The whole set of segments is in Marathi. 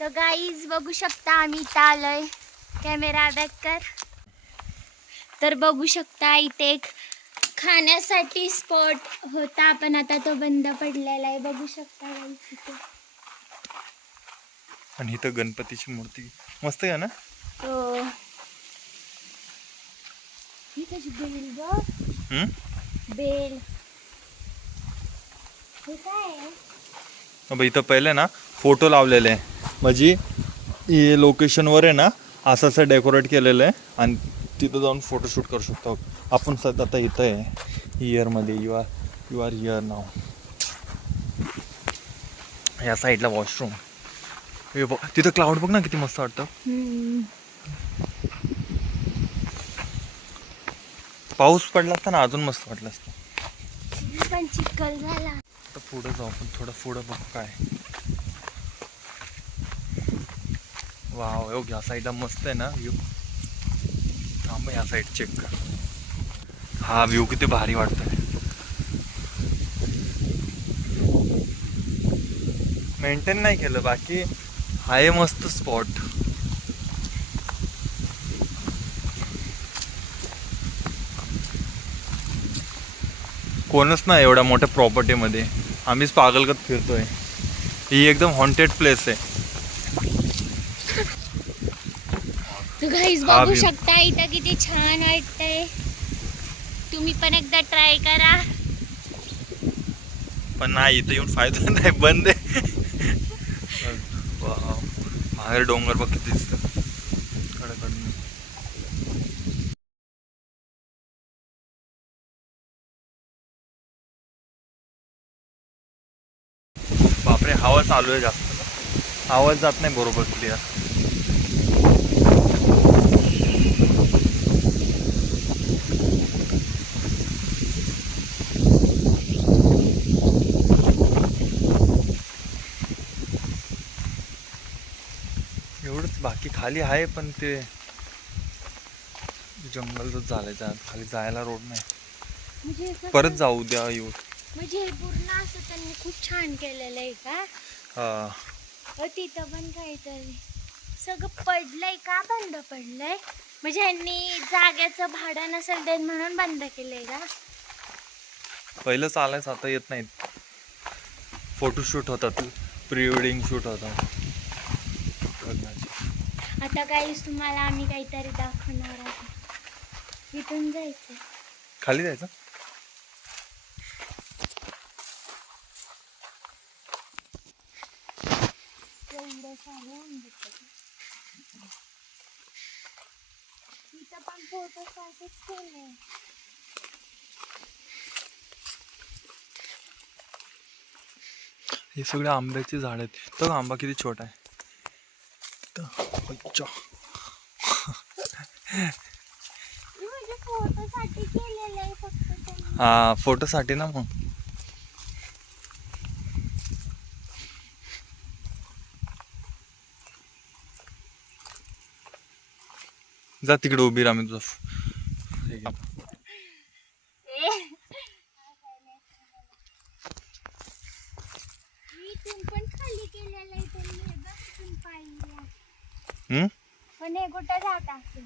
तर गाईज बघू शकता आम्ही इथं आलोय. कॅमेरा बॅक कर. तर बघू शकता इथे एक खाण्यासाठी स्पॉट होता, पण आता तो बंद पडलेला आहे. बघू शकता गाईज इथे. आणि इथं गणपतीची मूर्ती मस्त आहे ना. हो, ही कशी बेल ग, बेल. हे काय आहे? इथं पहिले ना फोटो लावलेले आहे, म्हणजे हे लोकेशनवर आहे ना असं असं डेकोरेट केलेलं आहे आणि तिथं जाऊन फोटोशूट करू शकतो आपण. सध्या आता इथं आहे इयरमध्ये. यू आर हिअर नाव. या साईडला वॉशरूम. तिथं क्लाउड बघ ना किती मस्त वाटतं. पाऊस पडला असता ना अजून मस्त वाटलं असतं. पण चिखल झाला. तर पुढे जाऊ आपण, थोडं पुढं बघू काय. वाव, योग या साईडला मस्त आहे ना व्ह्यू. थांब या साईड चेक कर. हा व्ह्यू किती भारी वाटतोय. मेंटेन नाही केलं, बाकी आहे मस्त स्पॉट. कोणच नाही एवढ्या मोठ्या प्रॉपर्टीमध्ये, आम्हीच पागलगत फिरतोय. ही एकदम हॉन्टेड प्लेस आहे. गाईज बघू शकता इथं किती छान वाटतंय. तुम्ही पण एकदा ट्राय करा. पण नाही, इथं येऊन फायदा नाही, बंद आहे. बाहेर डोंगर बघ किती दिसतं कडकडनं. बापरे, हवा चालू आहे जास्त, आवाज जात नाही बरोबर क्लिअर. एवढंच, बाकी खाली आहे पण ते जंगलच झालंय. खाली जायला रोड नाही. म्हणजे परत जाऊ द्या येऊ. म्हणजे हे पूर्ण असं त्यांनी खूप छान केलेलं आहे का? हा, तिथं पण काहीतरी सगळं पडलंय का, बंद पडलंय? म्हणजे यांनी जागेचं भाडं नसेल देत म्हणून बंद केलंय का? पहिलं चालायचं, आता येत नाहीत. फोटोशूट होतात, प्री वेडिंग शूट होतात. आता काहीच तुम्हाला आम्ही काहीतरी दाखवणार आहे. इथून जायचं, खाली जायचं. एवढं सारं इथं पण फोटोसाठीच केलंय. हे सगळे आंब्याची झाड आहेत. तो आंबा किती छोटा आहे. म्हणजे फोटोसाठी केलेलं आहे फक्त त्यांनी. हा, फोटोसाठी ना. मग जा तिकडे उभी राहा, मी तुझं. इथून पण खाली केलेलं आहे त्यांनी. हे बघ, इथून पाहिजे. पण हे कुठं जात असेल?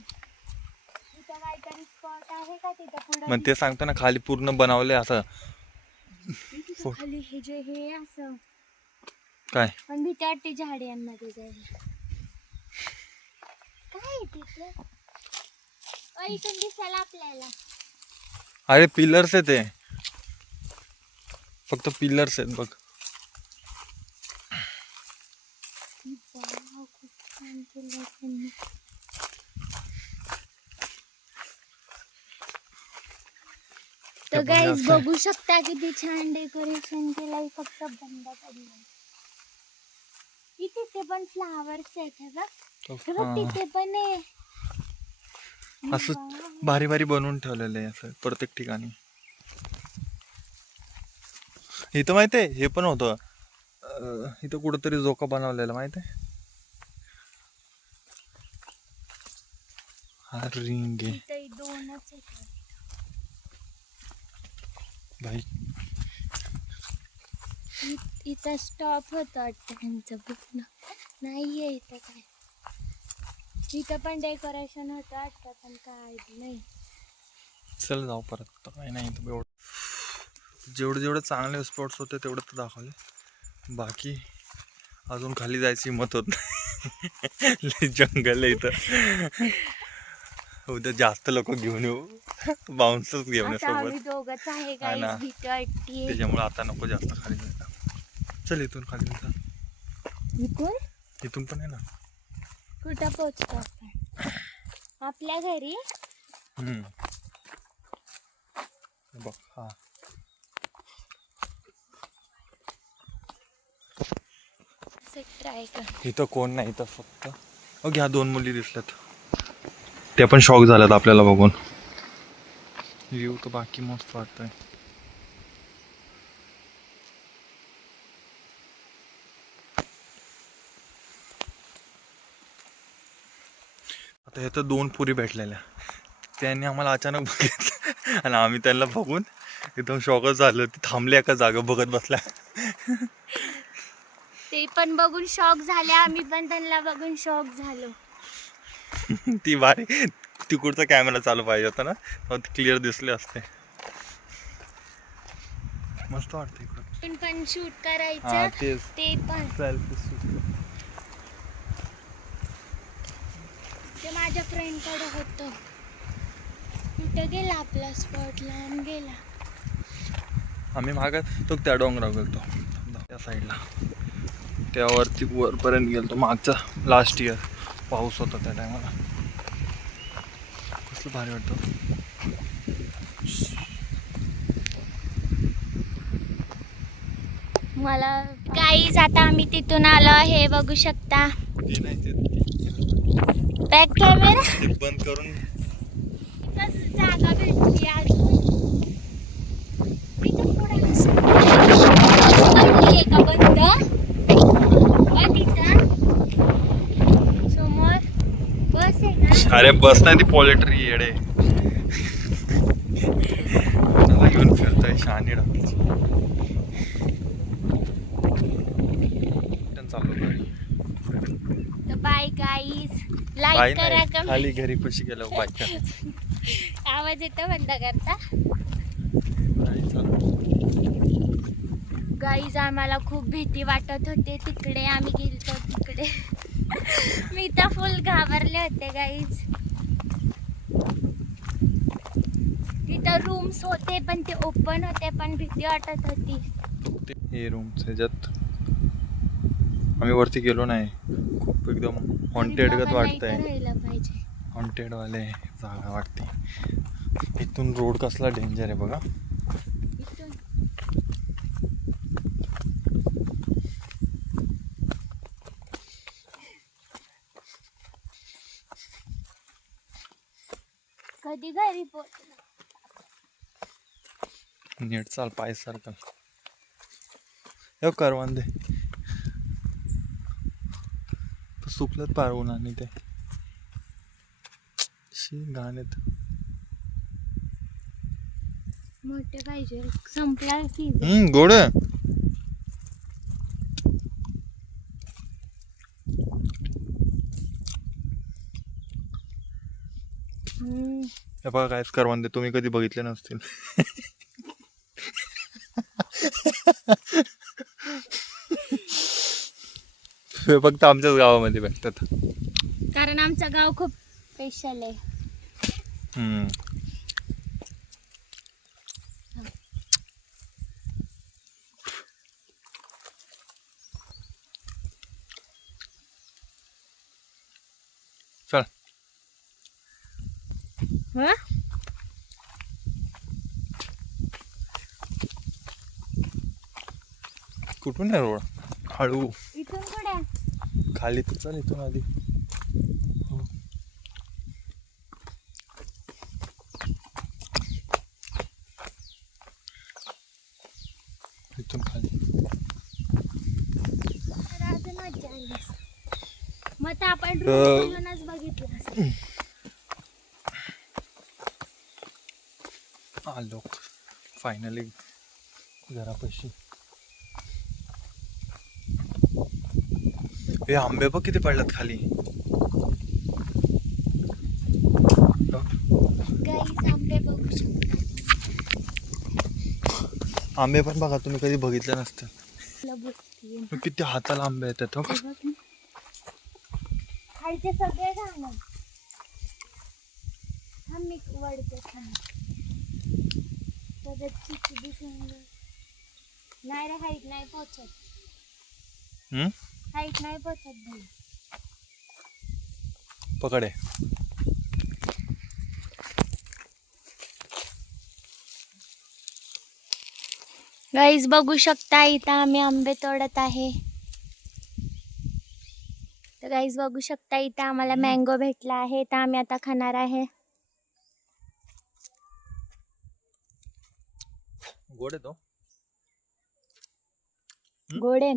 इथं काहीतरी स्पॉट आहे का तिथं पुढे? मग ते सांगतो ना, खाली पूर्ण बनवले असं. खाली हे जे हे असं काय पण भीती वाटते झाडांमध्ये जायला. काय तिथे इथून दिसायला आपल्याला? अरे पिलर्स आहे ते, फक्त पिलर्स आहेत बघ. खूप छान केलं त्यांनी. तर गाईज बघू शकता किती छान डेकोरेशन केलंय. फक्त बंद पडलंय. तिथे पण फ्लावर्स आहेत. हे बघ तिथे पण आहे. असं भारी भारी बनवून ठेवलेलं आहे असं प्रत्येक ठिकाणी. इथं माहिती आहे, हे पण होतं इथं कुठंतरी झोका बनवलेला माहिती आहे. हा रिंग आहे दोनच आहेत भाई. इथं स्टॉप होतं वाटतं त्यांचं पूर्ण. नाहीये इथं काय. इथं पण डेकोरेशन होतं वाटतं पण काय नाही. चल जाऊ परत. काय नाही इथं एवढं जेवढे चांगले स्पॉट्स होते तेवढं तर दाखवले. बाकी अजून खाली जायची हिंमत होत नाही. लय जंगल आहे इथं. उद्या जास्त लोक घेऊन येऊ. बाउन्सर्स घेऊन येऊ आता आम्ही सोबत. दोघंच आहे हा ना. गाईस. भीती वाटतीये. त्याच्यामुळे आता नको जास्त खाली जायला. चल इथून खाली जा. इथून पण आहे ना. कुठं पोहोचतो आपण? आपल्या घरी. बघ हा ट्राय कर. इथं कोण नाही. इथं फक्त ह्या 2 मुली दिसल्यात. ते पण शॉक झाल्यात आपल्याला बघून. व्ह्यू तर बाकी मस्त वाटतंय. आता हे तर 2 पुरी भेटलेल्या. त्यांनी आम्हाला अचानक बघितलं आणि आम्ही त्यांना बघून एकदम शॉकच झालं. ते थांबले एका जागा बघत बसल्या. ते पण बघून शॉक झाले. आम्ही पण त्यांना बघून शॉक झालो. ती भारी तिकडचा कॅमेरा चालू पाहिजे होता ना. क्लिअर दिसले असते. मस्त वाटतं इकडं. पण शूट करायचं. हा तेच. ते पण ते माझ्या फ्रेंडकडे होतं. कुठं गेला आपला स्पॉट? लांब गेला. आम्ही मागत तो त्या डोंगरावर गेलतो त्या साईडला. त्यावरती वरपर्यंत गेलतो मागचा लास्ट इयर. पाऊस होता त्या टायमाला. कसलं भारी वाटतं. मला गाईज आता आम्ही तिथून आलो. हे बघू शकता. ते नाही ते बॅक कॅमेरा बंद करून जागा भेटली अजून. तिथं पुढे का बंद. तिथं समोर बस आहे ना. अरे बस नाही ती पोलेट्री येडे. मला घेऊन फिरतोय शहाणी डाकायची. चाललो घरी. तर बाय गाईज. बाय लाईक करा. नाही कमेंट. खाली घरी कशी गेलो बाय करायचं. आवाज येतो बंद करता. गाईज आम्हाला खूप भीती वाटत होते. तिकडे आम्ही गेलतो तिकडे. मी तर फुल घाबरले होते गाईज. तिथं रूम्स होते पण ते ओपन होते पण भीती वाटत होती. हे रूम ह्याच्यात आम्ही वरती गेलो नाही. खूप एकदम हॉन्टेड गत वाटतंय. राहायला पाहिजे. हॉन्टेड वाले जागा वाटते. इथून रोड कसला डेंजर आहे बघा. इथून कधी घरी पोहोचलो. नीट चाल पाय सारखं. हे करवंदे सुकलत पार उन्हाने ते. शी गाणेत मोठे पाहिजे. संपला सीझन. गोड. हे बघा कायच करवंदे तुम्ही कधी बघितले नसतील. हे फक्त आमच्याच गावामध्ये भेटतात. कारण आमचं गाव खूप स्पेशल आहे. चल. हा? कुठून आहे रोड? हळू इथून कुठे? खाली तर चल इथून आधी. इथून खाली. अजून मजा आली. मग तर आपण रूमच बघितलं असतं. आलो फायनली घरापाशी. हे आंबे बघ किती पडल्यात खाली. गाईस आंबे बघू शकता. आंबे पण बघा, तुम्ही कधी बघितले नसते. तुला बघतीये. किती हाताला आंबे येतात हो. बघ ना. खालचे सगळे घालत. थांब मी वडते थांब. त्याच्यात किती सुंदर. नाही रे हाईट नाही पोचत. हाईट नाही पोचत भाई. पकडे. गाईज बघू शकता इथं आम्ही आंबे तोडत आहे. तर गाईज बघू शकता इथं आम्हाला मँगो भेटला आहे, तर आम्ही आता खाणार आहे. गोड आहे तो. गोड आहे.